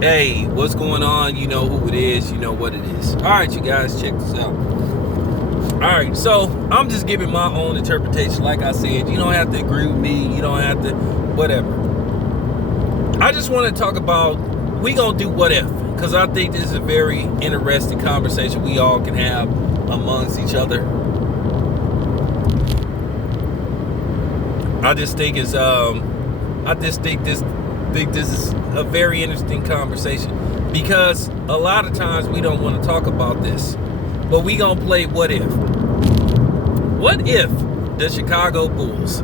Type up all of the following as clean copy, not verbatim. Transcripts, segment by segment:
Hey, what's going on? You know who it is. You know what it is. All right, you guys, check this out. All right, so I'm just giving my own interpretation. Like I said, you don't have to agree with me. You don't have to, whatever. I just want to talk about, we going to do what if. Because I think this is a very interesting conversation we all can have amongst each other. I just think this is a very interesting conversation because a lot of times we don't want to talk about this, but we gonna play what if. What if the Chicago Bulls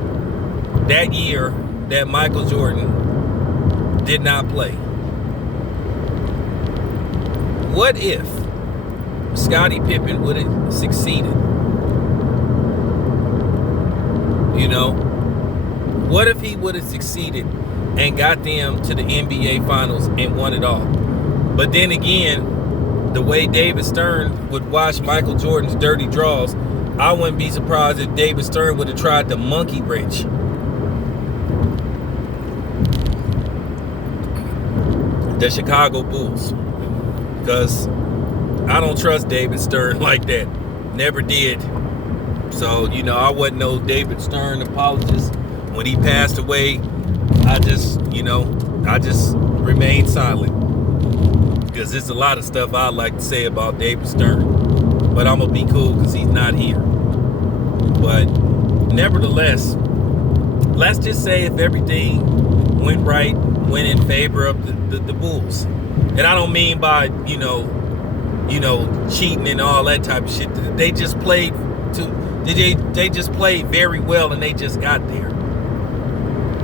that year that Michael Jordan did not play? What if Scottie Pippen would have succeeded? You know, what if he would have succeeded and got them to the NBA Finals and won it all? But then again, the way David Stern would watch Michael Jordan's dirty draws, I wouldn't be surprised if David Stern would have tried the monkey wrench. The Chicago Bulls. Because I don't trust David Stern like that. Never did. So, you know, I wasn't no David Stern apologist. When he passed away, I just remained silent. Because there's a lot of stuff I'd like to say about David Stern. But I'm going to be cool because he's not here. But nevertheless, let's just say if everything went right, went in favor of the Bulls. And I don't mean by, cheating and all that type of shit. They just played they just played very well and they just got there.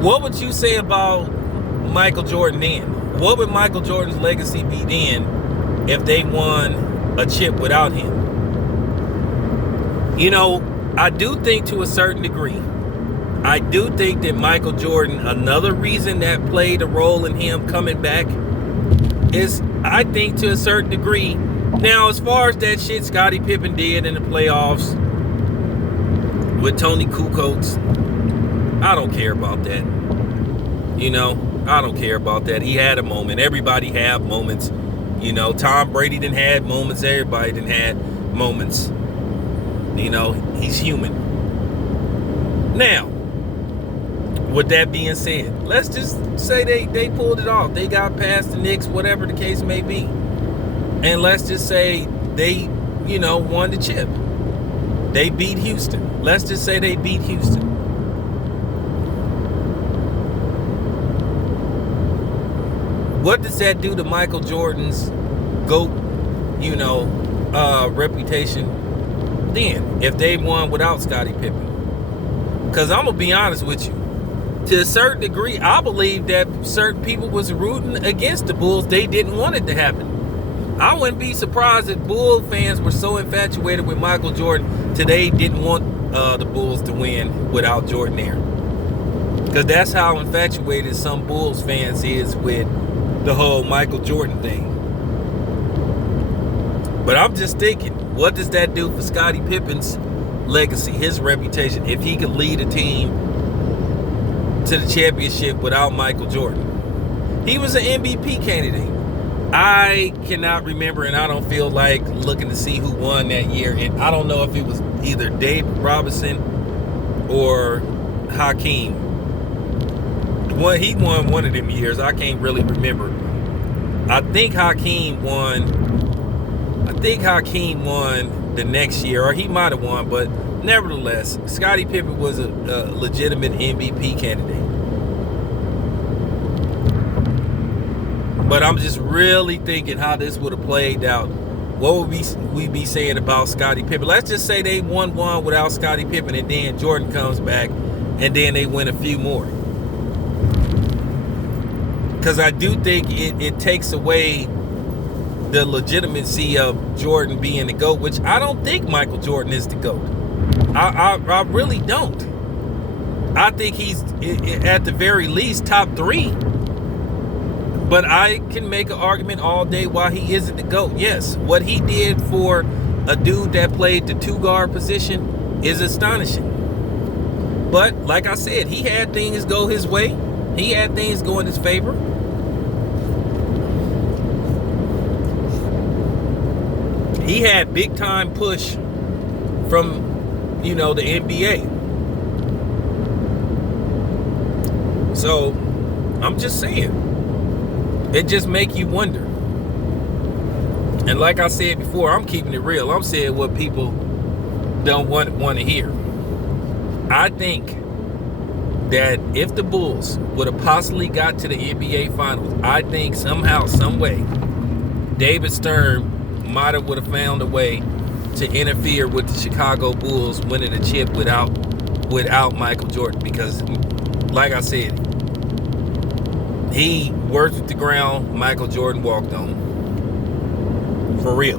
What would you say about Michael Jordan then? What would Michael Jordan's legacy be then if they won a chip without him? You know, I do think to a certain degree, I do think that Michael Jordan, another reason that played a role in him coming back is, I think to a certain degree, now as far as that shit Scottie Pippen did in the playoffs with Tony Kukoc, I don't care about that. I don't care about that. He had a moment. Everybody have moments. Tom Brady didn't have moments. Everybody didn't have moments. He's human. Now, with that being said, let's just say they pulled it off. They got past the Knicks, whatever the case may be. And let's just say they, won the chip. They beat Houston. Let's just say they beat Houston. What does that do to Michael Jordan's GOAT, reputation then, if they won without Scottie Pippen? Because I'm going to be honest with you. To a certain degree, I believe that certain people was rooting against the Bulls. They didn't want it to happen. I wouldn't be surprised if Bull fans were so infatuated with Michael Jordan today didn't want the Bulls to win without Jordan there. Because that's how infatuated some Bulls fans is with the whole Michael Jordan thing. But I'm just thinking, what does that do for Scottie Pippen's legacy, his reputation, if he could lead a team to the championship without Michael Jordan? He was an MVP candidate. I cannot remember, and I don't feel like looking to see who won that year. And I don't know if it was either David Robinson or Hakeem. He won one of them years. I can't really remember. I think Hakeem won the next year, or he might have won, but nevertheless, Scottie Pippen was a legitimate MVP candidate. But I'm just really thinking how this would have played out. What would we be saying about Scottie Pippen? Let's just say they won one without Scottie Pippen, and then Jordan comes back, and then they win a few more. Because I do think it takes away the legitimacy of Jordan being the GOAT, which I don't think Michael Jordan is the GOAT. I really don't. I think he's, at the very least, top 3. But I can make an argument all day why he isn't the GOAT. Yes, what he did for a dude that played the 2-guard position is astonishing. But like I said, he had things go his way. He had things go in his favor. He had big time push from, the NBA. So I'm just saying, it just make you wonder. And like I said before, I'm keeping it real. I'm saying what people don't want to hear. I think that if the Bulls would have possibly got to the NBA Finals, I think somehow, some way, David Stern might have would have found a way to interfere with the Chicago Bulls winning a chip without Michael Jordan. Because, like I said, he worked at the ground Michael Jordan walked on. For real.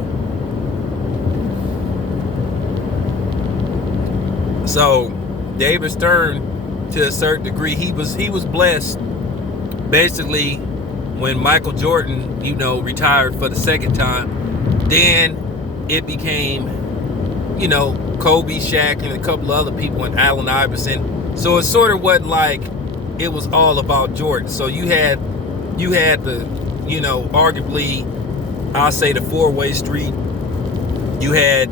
So David Stern, to a certain degree, he was blessed. Basically, when Michael Jordan, retired for the second time, then it became, Kobe, Shaq, and a couple of other people, and Allen Iverson. So it sort of wasn't like it was all about Jordan. So you had the, arguably, I'll say the four-way street. You had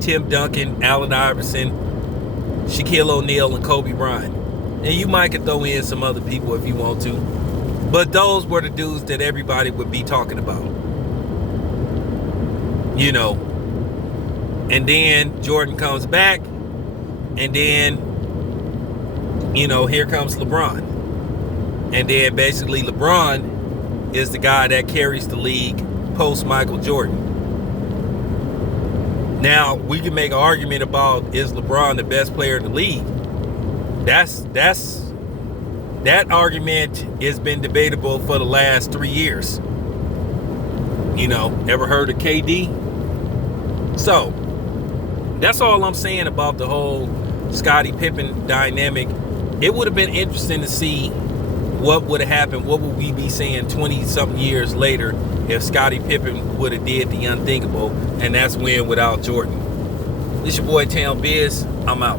Tim Duncan, Allen Iverson, Shaquille O'Neal, and Kobe Bryant. And you might could throw in some other people if you want to. But those were the dudes that everybody would be talking about. And then Jordan comes back. And then, here comes LeBron. And then basically LeBron is the guy that carries the league post Michael Jordan. Now, we can make an argument about, is LeBron the best player in the league? That argument has been debatable for the last 3 years. Ever heard of KD? So, that's all I'm saying about the whole Scottie Pippen dynamic. It would have been interesting to see what would have happened. What would we be saying 20-something years later if Scottie Pippen would have did the unthinkable, and that's win without Jordan. This your boy Town Biz. I'm out.